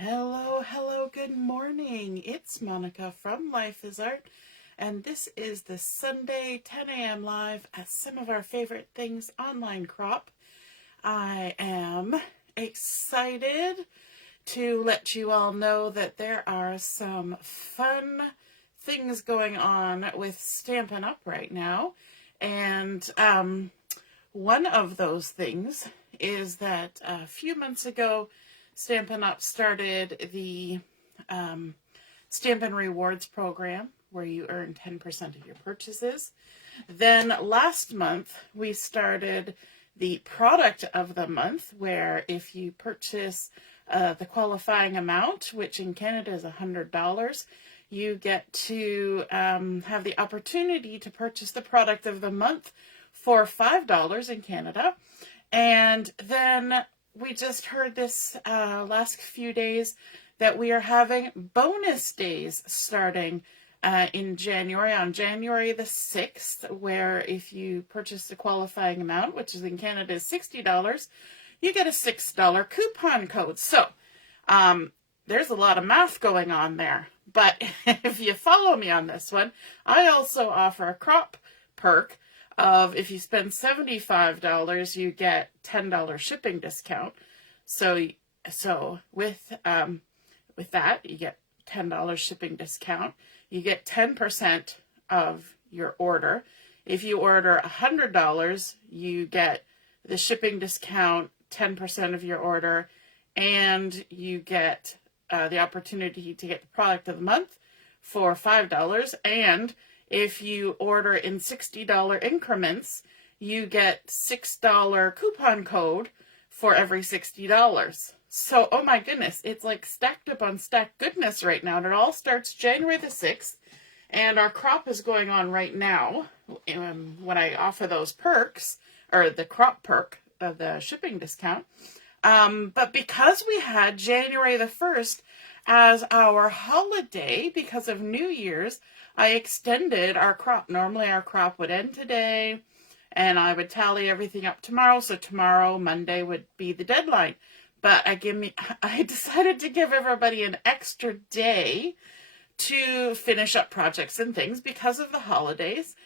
Hello, hello, good morning. It's Monica from Life is Art, and this is the Sunday 10 a.m. live at Some of Our Favorite Things online crop. I am excited to let you all know that there are some fun things going on with Stampin' Up! Right now, and one of those things is that a few months ago, Stampin' Up! Started the Stampin' Rewards program where you earn 10% of your purchases. Then last month, we started the Product of the Month, where if you purchase the qualifying amount, which in Canada is $100, you get to have the opportunity to purchase the Product of the Month for $5 in Canada. And then we just heard this last few days that we are having bonus days starting in January, on January the 6th, where if you purchase the qualifying amount, which is in Canada is $60, you get a $6 coupon code. So there's a lot of math going on there. But if you follow me on this one, I also offer a crop perk of if you spend $75, you get $10 shipping discount. So with that, you get $10 shipping discount. You get 10% of your order. If you order $100, you get the shipping discount, 10% of your order, and you get the opportunity to get the Product of the Month for $5. And if you order in $60 increments, you get $6 coupon code for every $60. So, oh my goodness, it's like stacked up on stacked goodness right now. And it all starts January the 6th. And our crop is going on right now when I offer those perks, or the crop perk of the shipping discount. But because we had January the 1st as our holiday because of New Year's, I extended our crop. Normally our crop would end today and I would tally everything up tomorrow. So tomorrow, Monday, would be the deadline. But I decided to give everybody an extra day to finish up projects and things because of the holidays.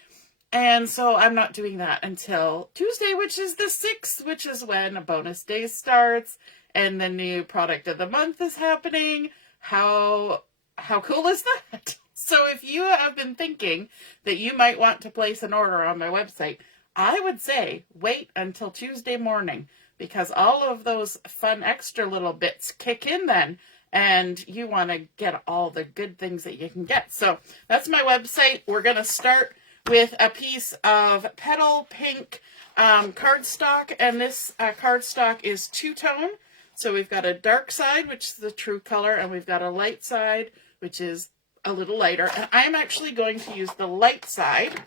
And so I'm not doing that until Tuesday, which is the 6th, which is when a bonus day starts and the new Product of the Month is happening. How cool is that? So if you have been thinking that you might want to place an order on my website, I would say wait until Tuesday morning, because all of those fun extra little bits kick in then, and you want to get all the good things that you can get. So that's my website. We're going to start with a piece of petal pink cardstock, and this cardstock is two-tone. So we've got a dark side, which is the true color, and we've got a light side, which is a little lighter. And I'm actually going to use the light side.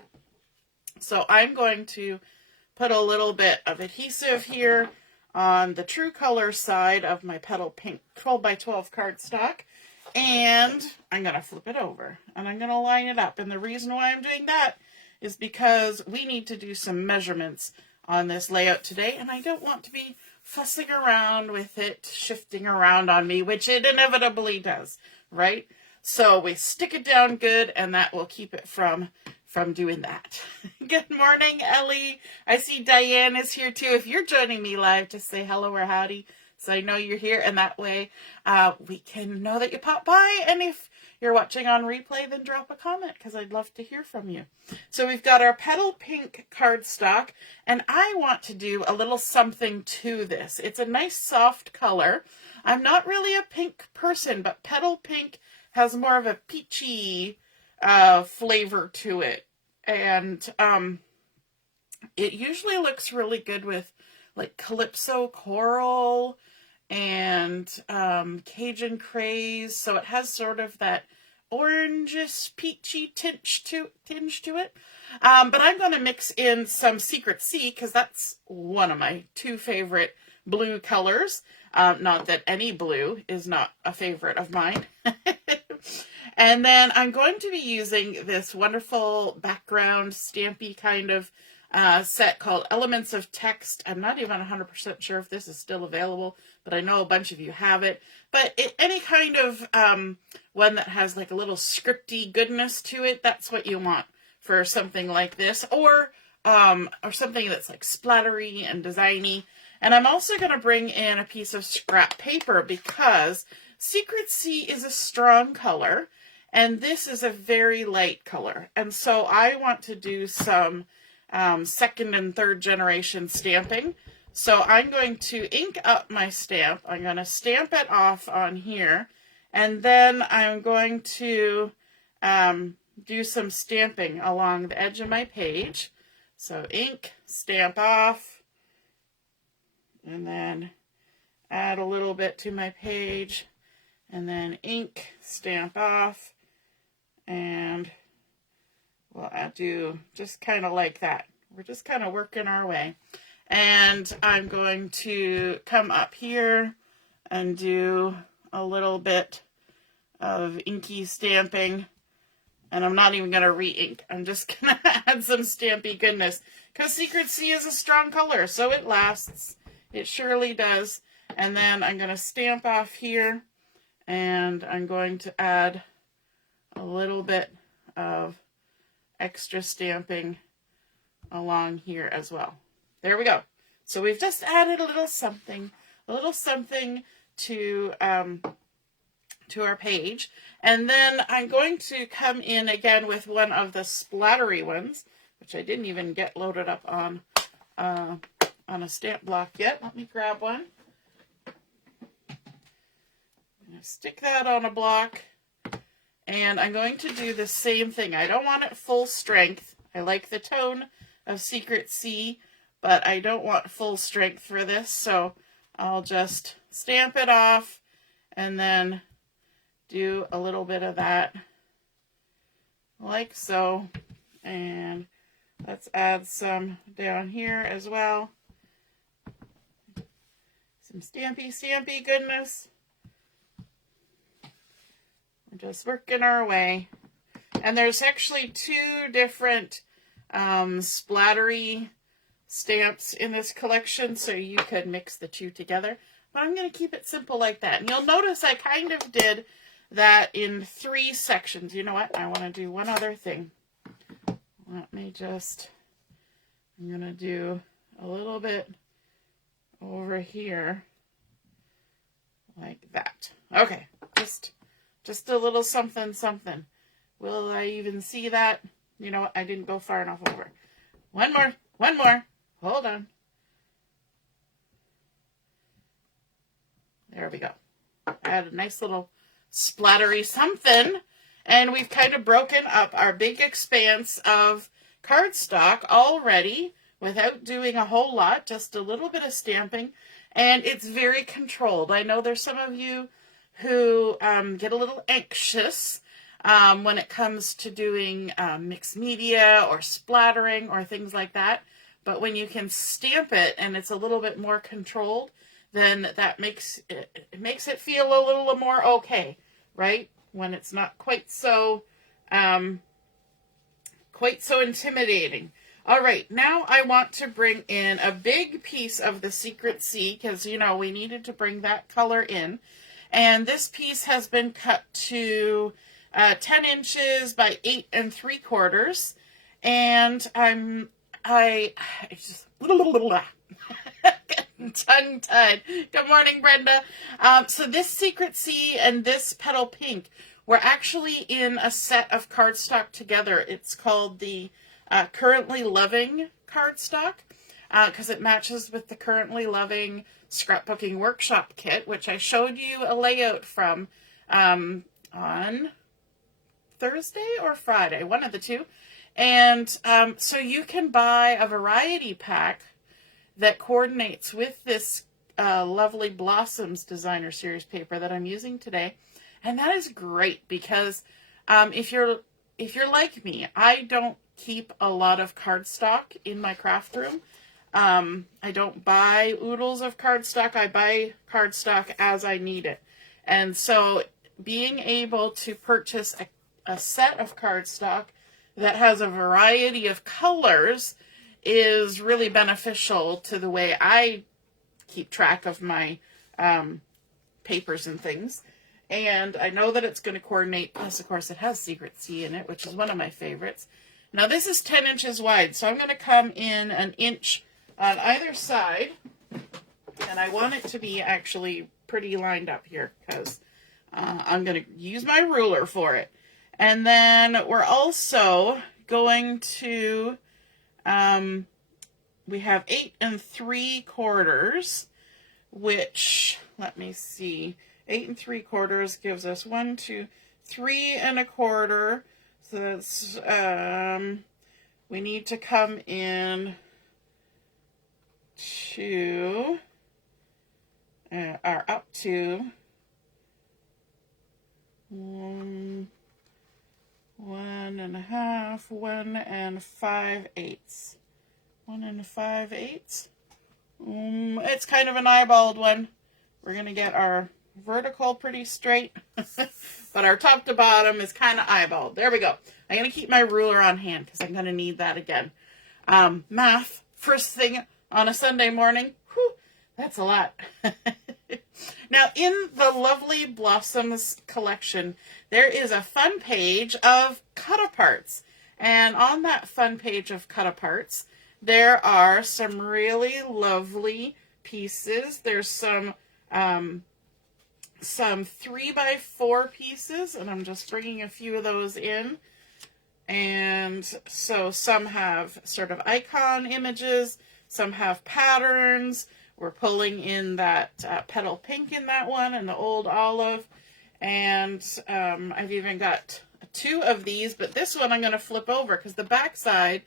So I'm going to put a little bit of adhesive here on the true color side of my petal pink 12 by 12 cardstock. And I'm going to flip it over and I'm going to line it up. And the reason why I'm doing that is because we need to do some measurements on this layout today. And I don't want to be fussing around with it, shifting around on me, which it inevitably does, right? So we stick it down good, and that will keep it from doing that. Good morning, Ellie. I see Diane is here too. If you're joining me live, just say hello or howdy so I know you're here, and that way we can know that you popped by. And if you're watching on replay, then drop a comment because I'd love to hear from you. So we've got our petal pink cardstock, and I want to do a little something to this. It's a nice soft color. I'm not really a pink person, but petal pink has more of a peachy flavor to it. And it usually looks really good with like Calypso Coral and Cajun Craze. So it has sort of that orangish peachy tinge to it. But I'm going to mix in some Secret Sea because that's one of my two favorite blue colors. Not that any blue is not a favorite of mine. And then I'm going to be using this wonderful background stampy kind of set called Elements of Text. I'm not even 100% sure if this is still available, but I know a bunch of you have it. But any kind of one that has like a little scripty goodness to it, that's what you want for something like this, or something that's like splattery and designy. And I'm also going to bring in a piece of scrap paper because Secrecy is a strong color and this is a very light color. And so I want to do some second and third generation stamping. So I'm going to ink up my stamp. I'm going to stamp it off on here, and then I'm going to do some stamping along the edge of my page. So ink, stamp off, and then add a little bit to my page, and then ink, stamp off, and well, I'll do just kind of like that. We're just kind of working our way. And I'm going to come up here and do a little bit of inky stamping. And I'm not even going to re-ink. I'm just going to add some stampy goodness. Because Secrecy is a strong color, so it lasts. It surely does. And then I'm going to stamp off here. And I'm going to add a little bit of extra stamping along here as well. There we go. So we've just added a little something to our page. And then I'm going to come in again with one of the splattery ones, which I didn't even get loaded up on a stamp block yet. Let me grab one. I'm going to stick that on a block. And I'm going to do the same thing. I don't want it full strength. I like the tone of Secrecy, but I don't want full strength for this, so I'll just stamp it off and then do a little bit of that like so. And let's add some down here as well. Some stampy goodness. We're just working our way. And there's actually two different splattery stamps in this collection, so you could mix the two together. But I'm going to keep it simple like that. And you'll notice I kind of did that in 3 sections. You know what? I want to do one other thing. Let me just, I'm going to do a little bit over here like that. Okay, just a little something. Will I even see that? You know what? I didn't go far enough over. One more. Hold on. There we go. Add a nice little splattery something. And we've kind of broken up our big expanse of cardstock already without doing a whole lot, just a little bit of stamping. And it's very controlled. I know there's some of you who get a little anxious when it comes to doing mixed media or splattering or things like that. But when you can stamp it and it's a little bit more controlled, then that makes it feel a little more okay, right? When it's not quite so intimidating. All right, now I want to bring in a big piece of the Secrecy because, you know, we needed to bring that color in. And this piece has been cut to 10 inches by 8 3/4. And I just tongue-tied. Good morning, Brenda. So this Secrecy and this Petal Pink were actually in a set of cardstock together. It's called the Currently Loving cardstock because it matches with the Currently Loving Scrapbooking Workshop Kit, which I showed you a layout from on Thursday or Friday, one of the two. And so you can buy a variety pack that coordinates with this lovely Blossoms Designer Series paper that I'm using today. And that is great because if you're like me, I don't keep a lot of cardstock in my craft room. I don't buy oodles of cardstock. I buy cardstock as I need it. And so being able to purchase a set of cardstock that has a variety of colors is really beneficial to the way I keep track of my papers and things. And I know that it's going to coordinate, plus of course it has Secret C in it, which is one of my favorites. Now this is 10 inches wide, so I'm going to come in an inch on either side, and I want it to be actually pretty lined up here, because I'm going to use my ruler for it. And then we're also going to, we have 8 3/4, which, let me see, 8 3/4 gives us 1, 2, 3 1/4. So that's, we need to come in to, or up to 1 1/2, 1 5/8. 1 5/8. It's kind of an eyeballed one. We're going to get our vertical pretty straight, but our top to bottom is kind of eyeballed. There we go. I'm going to keep my ruler on hand because I'm going to need that again. Math, first thing on a Sunday morning, whew, that's a lot. Now, in the Lovely Blossoms collection, there is a fun page of cut-aparts. And on that fun page of cut-aparts, there are some really lovely pieces. There's some 3x4 pieces, and I'm just bringing a few of those in. And so some have sort of icon images, some have patterns. We're pulling in that petal pink in that one and the old olive. And I've even got 2 of these, but this one I'm going to flip over because the back side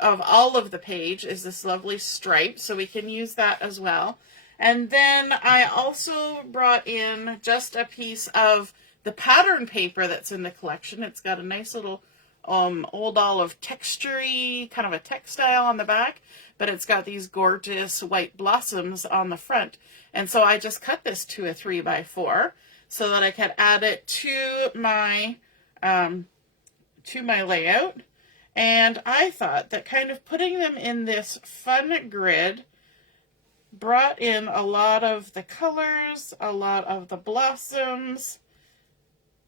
of all of the page is this lovely stripe, so we can use that as well. And then I also brought in just a piece of the pattern paper that's in the collection. It's got a nice little old olive texture-y, kind of a textile on the back, but it's got these gorgeous white blossoms on the front. And so I just cut this to a 3x4 so that I could add it to my layout. And I thought that kind of putting them in this fun grid brought in a lot of the colors, a lot of the blossoms,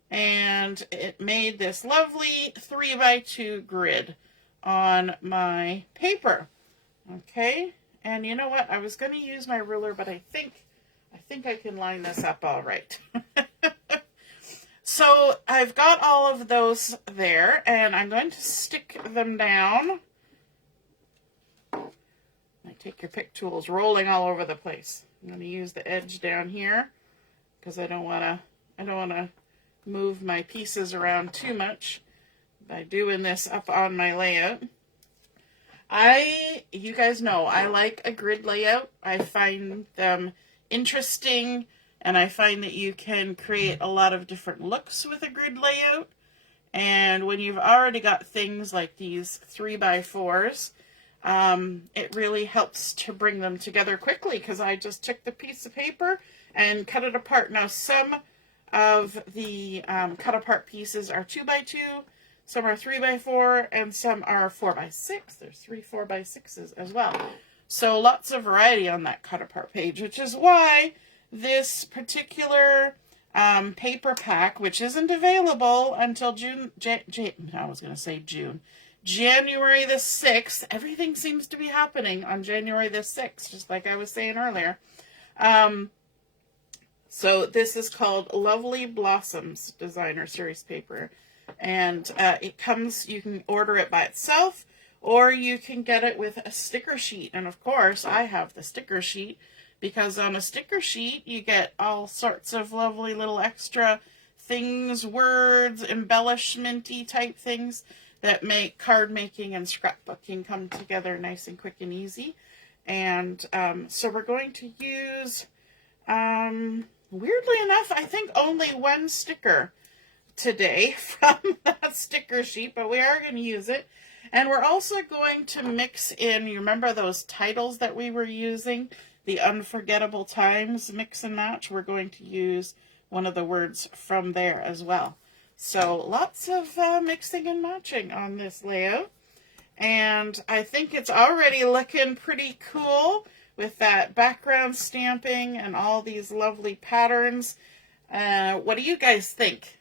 and it made this lovely 3x2 grid on my paper. Okay, and you know what? I was going to use my ruler, but I think I can line this up all right. So I've got all of those there, and I'm going to stick them down. I take your pick tools rolling all over the place. I'm going to use the edge down here because I don't want to move my pieces around too much by doing this up on my layout. You guys know I like a grid layout. I find them interesting, and I find that you can create a lot of different looks with a grid layout. And when you've already got things like these 3x4s, it really helps to bring them together quickly because I just took the piece of paper and cut it apart. Now, some of the cut apart pieces are 2x2, some are 3x4, and some are 4x6. There's 3 4x6s as well. So lots of variety on that cut apart page, which is why this particular paper pack, which isn't available until January the 6th. Everything seems to be happening on January the 6th, just like I was saying earlier. So this is called Lovely Blossoms Designer Series Paper. And it comes, you can order it by itself, or you can get it with a sticker sheet. And of course, I have the sticker sheet, because on a sticker sheet, you get all sorts of lovely little extra things, words, embellishment-y type things that make card making and scrapbooking come together nice and quick and easy. And so we're going to use, weirdly enough, I think only 1 sticker today from that sticker sheet, but we are going to use it. And we're also going to mix in, you remember those titles that we were using? The Unforgettable Times mix and match. We're going to use one of the words from there as well. So lots of mixing and matching on this layout. and I think it's already looking pretty cool with that background stamping and all these lovely patterns. What do you guys think?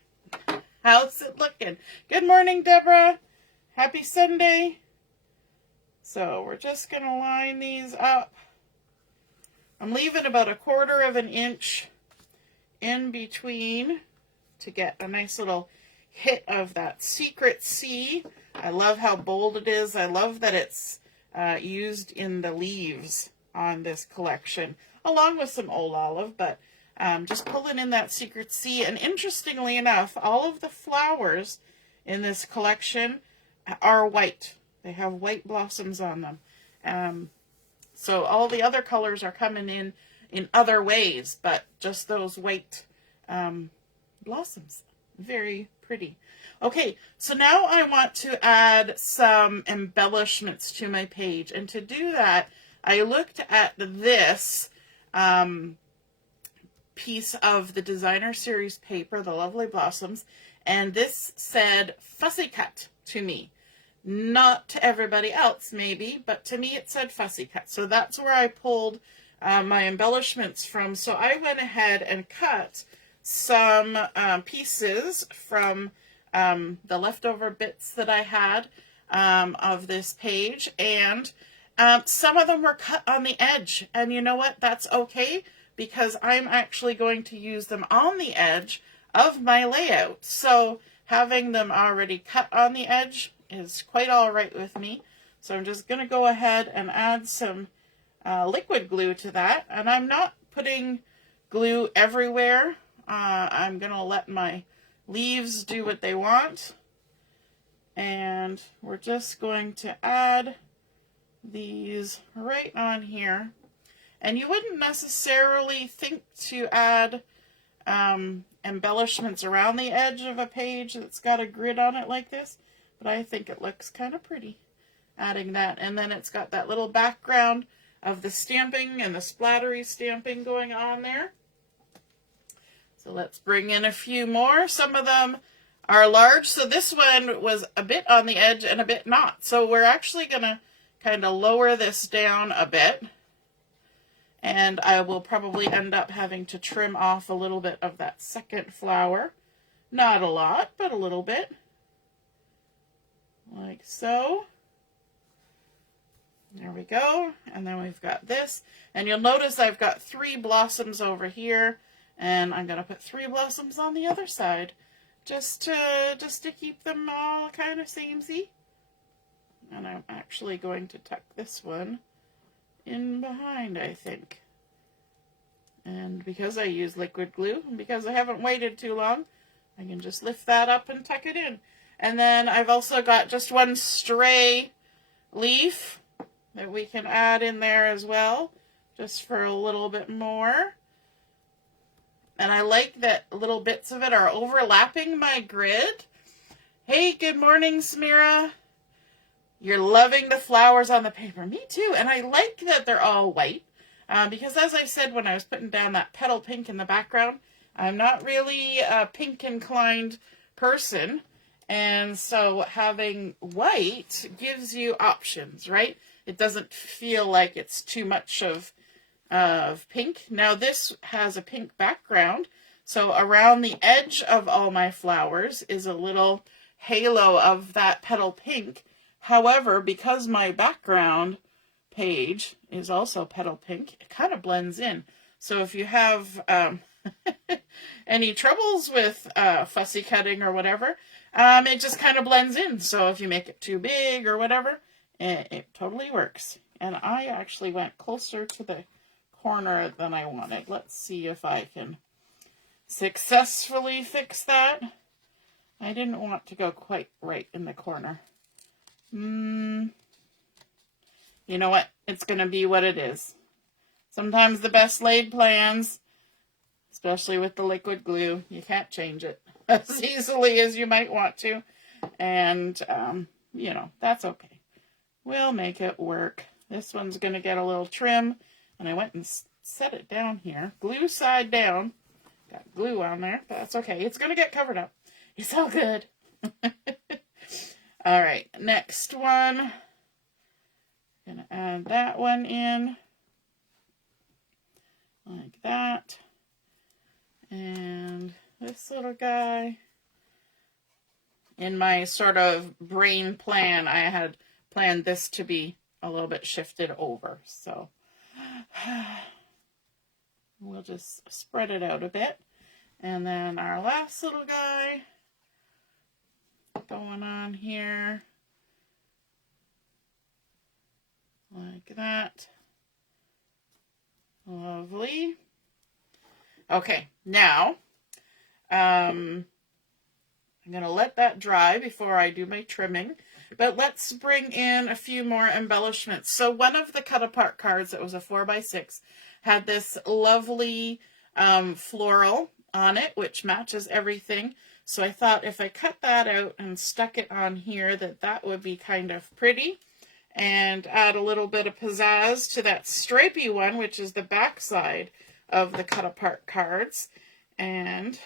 How's it looking? Good morning, Deborah. Happy Sunday. So we're just going to line these up. I'm leaving about 1/4 of an inch in between to get a nice little hit of that secret C. I love how bold it is. I love that it's used in the leaves on this collection, along with some old olive, but just pulling in that secret C. And interestingly enough, all of the flowers in this collection are white. They have white blossoms on them. So all the other colors are coming in other ways, but just those white blossoms. Very pretty. Okay, so now I want to add some embellishments to my page. And to do that, I looked at this piece of the Designer Series paper, the Lovely Blossoms, and this said fussy cut to me. Not to everybody else, maybe, but to me it said fussy cut. So that's where I pulled my embellishments from. So I went ahead and cut some pieces from the leftover bits that I had of this page, and some of them were cut on the edge. And you know what? That's okay, because I'm actually going to use them on the edge of my layout. So having them already cut on the edge is quite all right with me. So I'm just going to go ahead and add some liquid glue to that. And I'm not putting glue everywhere. I'm going to let my leaves do what they want. And we're just going to add these right on here. And you wouldn't necessarily think to add embellishments around the edge of a page that's got a grid on it like this, but I think it looks kind of pretty adding that. And then it's got that little background of the stamping and the splattery stamping going on there. So let's bring in a few more. Some of them are large, so this one was a bit on the edge and a bit not. So we're actually going to kind of lower this down a bit. And I will probably end up having to trim off a little bit of that second flower. Not a lot, but a little bit. Like so. There we go. And then we've got this. And you'll notice I've got 3 blossoms over here. And I'm going to put 3 blossoms on the other side. Just to keep them all kind of samey. And I'm actually going to tuck this one in behind, I think. And because I use liquid glue, and because I haven't waited too long, I can just lift that up and tuck it in. And then I've also got just one stray leaf that we can add in there as well, just for a little bit more. And I like that little bits of it are overlapping my grid. Hey, good morning, Samira. You're loving the flowers on the paper. Me too. And I like that they're all white. Because as I said when I was putting down that petal pink in the background, I'm not really a pink inclined person. And so having white gives you options, right? It doesn't feel like it's too much of pink. Now this has a pink background. So around the edge of all my flowers is a little halo of that petal pink. However, because my background page is also petal pink, it kind of blends in. So if you have any troubles with fussy cutting or whatever, it just kind of blends in. So if you make it too big or whatever, it totally works. And I actually went closer to the corner than I wanted. Let's see if I can successfully fix that. I didn't want to go quite right in the corner. You know what? It's going to be what it is. Sometimes the best laid plans, especially with the liquid glue, you can't change it as easily as you might want to. And, you know, that's okay. We'll make it work. This one's going to get a little trim. And I went and set it down here. Glue side down. Got glue on there, but that's okay. It's going to get covered up. It's all good. All right, next one. Gonna add that one in like that. And this little guy. In my sort of brain plan, I had planned this to be a little bit shifted over. So we'll just spread it out a bit. And then our last little guy going on here like that. Lovely. Okay, now I'm going to let that dry before I do my trimming, but let's bring in a few more embellishments. So one of the cut apart cards that was a 4x6 had this lovely floral on it, which matches everything. So I thought if I cut that out and stuck it on here, that would be kind of pretty, and add a little bit of pizzazz to that stripy one, which is the back side of the cut apart cards. And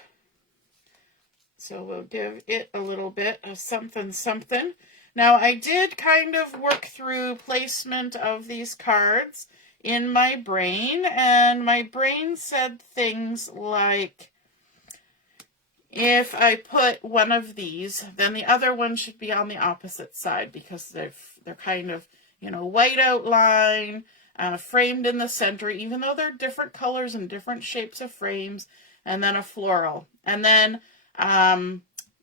so we'll give it a little bit of something something. Now I did kind of work through placement of these cards in my brain, and my brain said things like, if I put one of these, then the other one should be on the opposite side, because they're kind of, you know, white outline, framed in the center, even though they're different colors and different shapes of frames, and then a floral. And then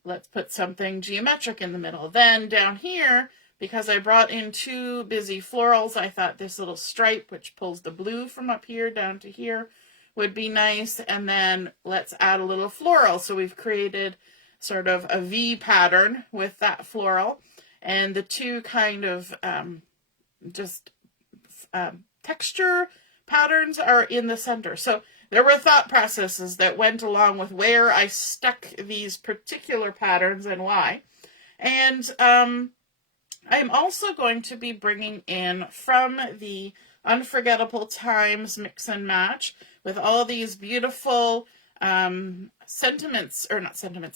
let's put something geometric in the middle. Then down here, because I brought in two busy florals, I thought this little stripe, which pulls the blue from up here down to here, would be nice. And then let's add a little floral. So we've created sort of a V pattern with that floral, and the two kind of texture patterns are in the center. So there were thought processes that went along with where I stuck these particular patterns and why. And I'm also going to be bringing in from the Unforgettable Times Mix and Match with all these beautiful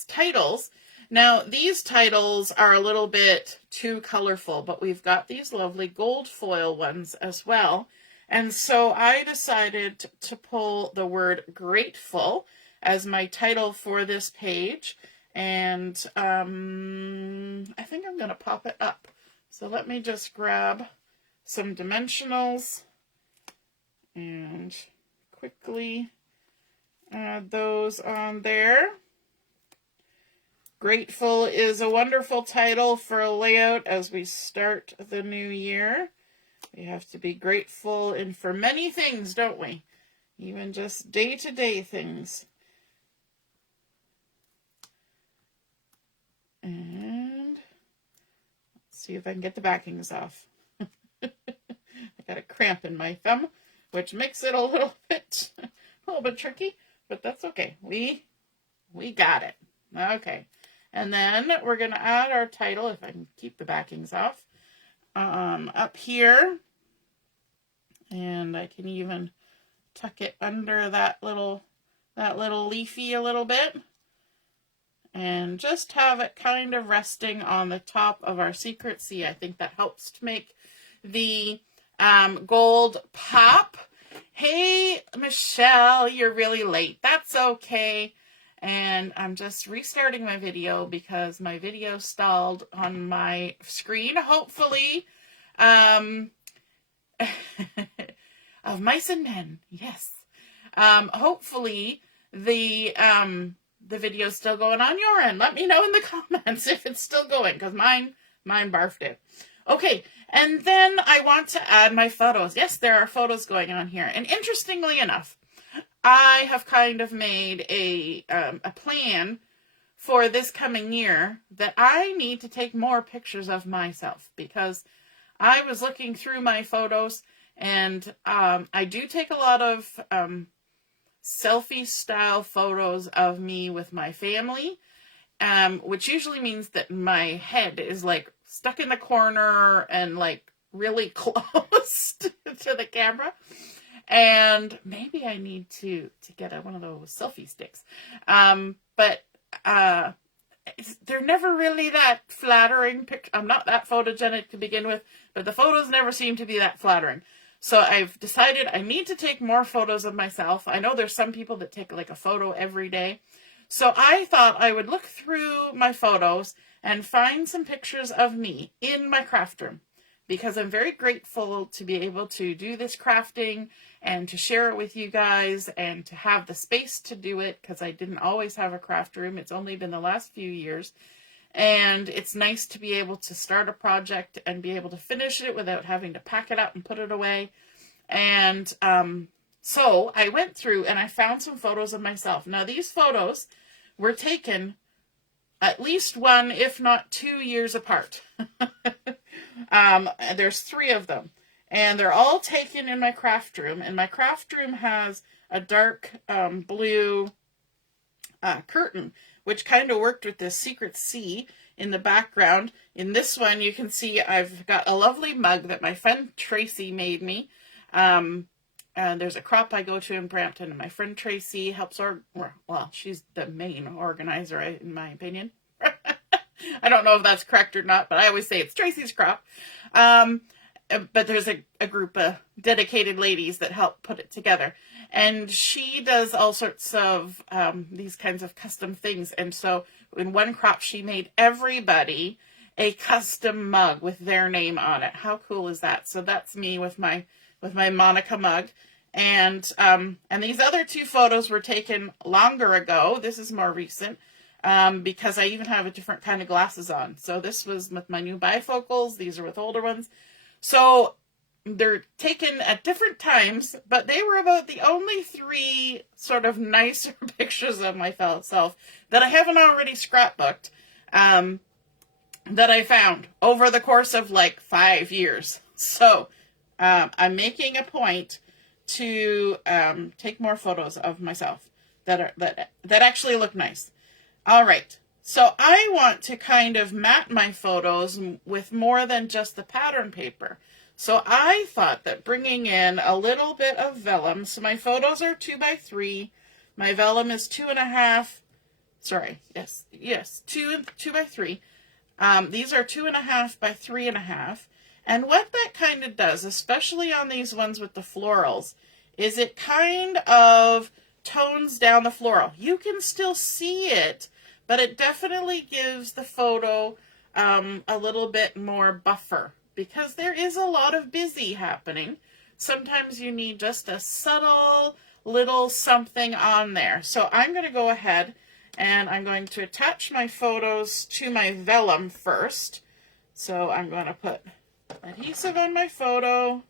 titles. Now, these titles are a little bit too colorful, but we've got these lovely gold foil ones as well. And so I decided to pull the word grateful as my title for this page. And I think I'm going to pop it up. So let me just grab some dimensionals and quickly add those on there. Grateful is a wonderful title for a layout as we start the new year. We have to be grateful for many things, don't we? Even just day-to-day things. And let's see if I can get the backings off. I got a cramp in my thumb, which makes it a little bit tricky, but that's okay. We got it. Okay. And then we're going to add our title, if I can keep the backings off, up here. And I can even tuck it under that little leafy a little bit. And just have it kind of resting on the top of our secret C. I think that helps to make the gold pop. Hey, Michelle, you're really late. That's okay. And I'm just restarting my video because my video stalled on my screen. Hopefully, of mice and men, yes. Hopefully the video's still going on your end. Let me know in the comments if it's still going, because mine barfed it. Okay, and then I want to add my photos. Yes, there are photos going on here. And interestingly enough, I have kind of made a plan for this coming year that I need to take more pictures of myself, because I was looking through my photos, and I do take a lot of selfie style photos of me with my family, which usually means that my head is like stuck in the corner and like really close to the camera. And maybe I need to get one of those selfie sticks. But they're never really that flattering. I'm not that photogenic to begin with, but the photos never seem to be that flattering. So I've decided I need to take more photos of myself. I know there's some people that take like a photo every day. So I thought I would look through my photos and find some pictures of me in my craft room, because I'm very grateful to be able to do this crafting and to share it with you guys and to have the space to do it, because I didn't always have a craft room. It's only been the last few years. And it's nice to be able to start a project and be able to finish it without having to pack it up and put it away. And so I went through and I found some photos of myself. Now, these photos were taken at least 1, if not 2 years apart. There's 3 of them. And they're all taken in my craft room. And my craft room has a dark blue curtain, which kind of worked with this secret C in the background. In this one, you can see I've got a lovely mug that my friend Tracy made me. And there's a crop I go to in Brampton, and my friend Tracy helps well, she's the main organizer, in my opinion. I don't know if that's correct or not, but I always say it's Tracy's crop. But there's a group of dedicated ladies that help put it together. And she does all sorts of these kinds of custom things. And so in one crop, she made everybody a custom mug with their name on it. How cool is that? So that's me with my Monica mug. And these other 2 photos were taken longer ago. This is more recent, because I even have a different kind of glasses on. So this was with my new bifocals. These are with older ones. So they're taken at different times, but they were about the only 3 sort of nicer pictures of myself that I haven't already scrapbooked, that I found over the course of like 5 years. So I'm making a point to take more photos of myself that actually look nice. All right. So I want to kind of mat my photos with more than just the pattern paper. So I thought that bringing in a little bit of vellum, so my photos are 2x3, my vellum is 2.5, sorry, yes, 2x3. These are 2.5 by 3.5. And what that kind of does, especially on these ones with the florals, is it kind of tones down the floral. You can still see it, but it definitely gives the photo a little bit more buffer, because there is a lot of busy happening. Sometimes you need just a subtle little something on there. So I'm going to go ahead and I'm going to attach my photos to my vellum first. So I'm going to put adhesive on my photo,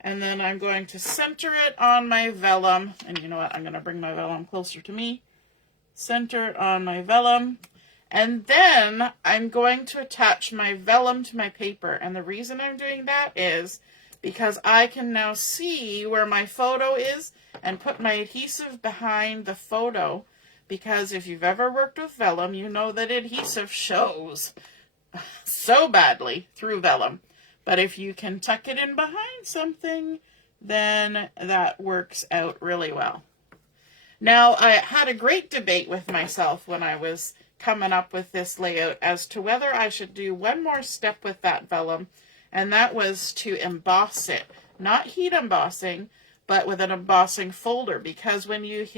and then I'm going to center it on my vellum. And you know what? I'm going to bring my vellum closer to me. Center it on my vellum. And then I'm going to attach my vellum to my paper. And the reason I'm doing that is because I can now see where my photo is and put my adhesive behind the photo. Because if you've ever worked with vellum, you know that adhesive shows so badly through vellum. But if you can tuck it in behind something, then that works out really well. Now, I had a great debate with myself when I was coming up with this layout as to whether I should do one more step with that vellum, and that was to emboss it. Not heat embossing, but with an embossing folder, because when you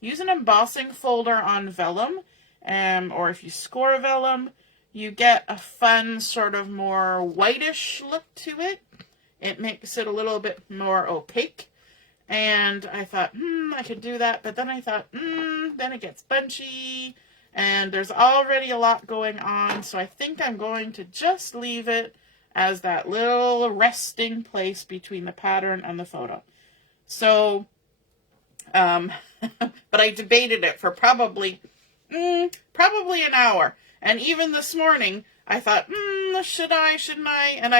use an embossing folder on vellum, or if you score vellum, you get a fun sort of more whitish look to it. It makes it a little bit more opaque. And I thought, I could do that. But then I thought, then it gets bunchy. And there's already a lot going on. So I think I'm going to just leave it as that little resting place between the pattern and the photo. So, but I debated it for probably an hour. And even this morning, I thought, should I, shouldn't I? And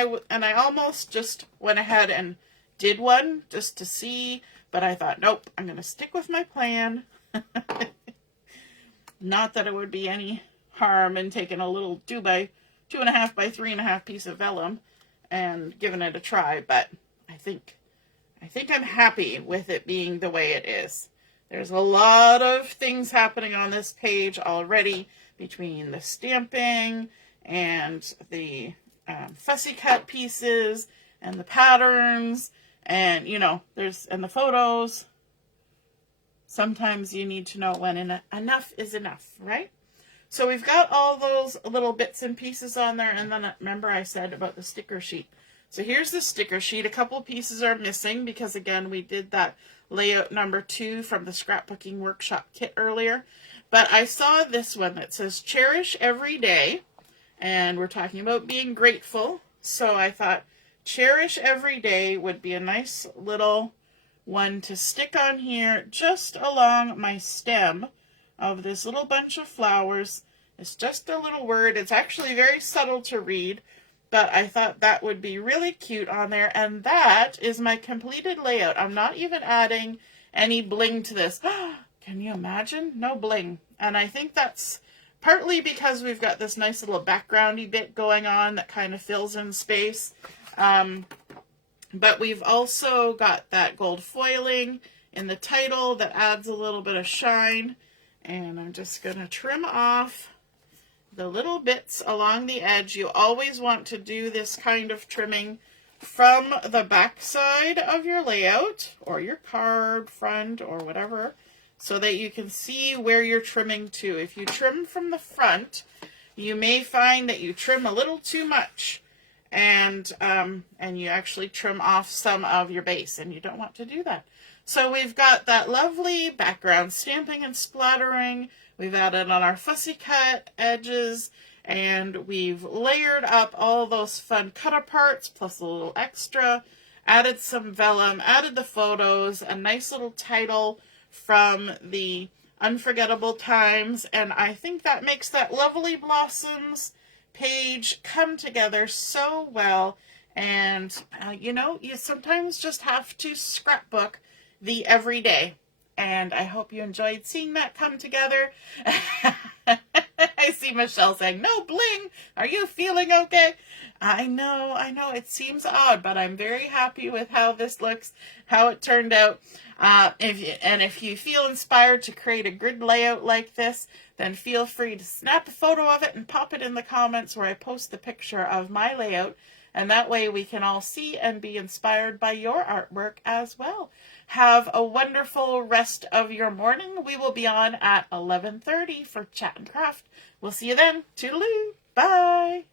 I almost just went ahead and did one just to see, but I thought, nope, I'm going to stick with my plan. Not that it would be any harm in taking a little 2.5 by 3.5 piece of vellum and giving it a try, but I think I'm happy with it being the way it is. There's a lot of things happening on this page already between the stamping and the fussy cut pieces and the patterns and, you know, and the photos. Sometimes you need to know when enough is enough, right? So we've got all those little bits and pieces on there, and then remember I said about the sticker sheet. So here's the sticker sheet. A couple pieces are missing because, again, we did that layout number 2 from the scrapbooking workshop kit earlier. But I saw this one that says cherish every day, and we're talking about being grateful. So I thought cherish every day would be a nice little one to stick on here just along my stem of this little bunch of flowers. It's just a little word. It's actually very subtle to read, but I thought that would be really cute on there. And that is my completed layout. I'm not even adding any bling to this. Can you imagine? No bling. And I think that's partly because we've got this nice little backgroundy bit going on that kind of fills in space. But we've also got that gold foiling in the title that adds a little bit of shine. And I'm just going to trim off the little bits along the edge. You always want to do this kind of trimming from the back side of your layout or your card front or whatever, so that you can see where you're trimming to. If you trim from the front, you may find that you trim a little too much, and you actually trim off some of your base, and you don't want to do that. So we've got that lovely background stamping and splattering. We've added on our fussy cut edges, and we've layered up all those fun cut aparts plus a little extra, added some vellum, added the photos, a nice little title from the Unforgettable times, and I think that makes that lovely blossoms page come together so well. And you know, you sometimes just have to scrapbook the everyday, and I hope you enjoyed seeing that come together. I see Michelle saying, no bling, are you feeling okay? I know, it seems odd, but I'm very happy with how this looks, how it turned out. If you feel inspired to create a grid layout like this, then feel free to snap a photo of it and pop it in the comments where I post the picture of my layout. And that way we can all see and be inspired by your artwork as well. Have a wonderful rest of your morning. We will be on at 11:30 for Chat and Craft. We'll see you then. Toodaloo. Bye.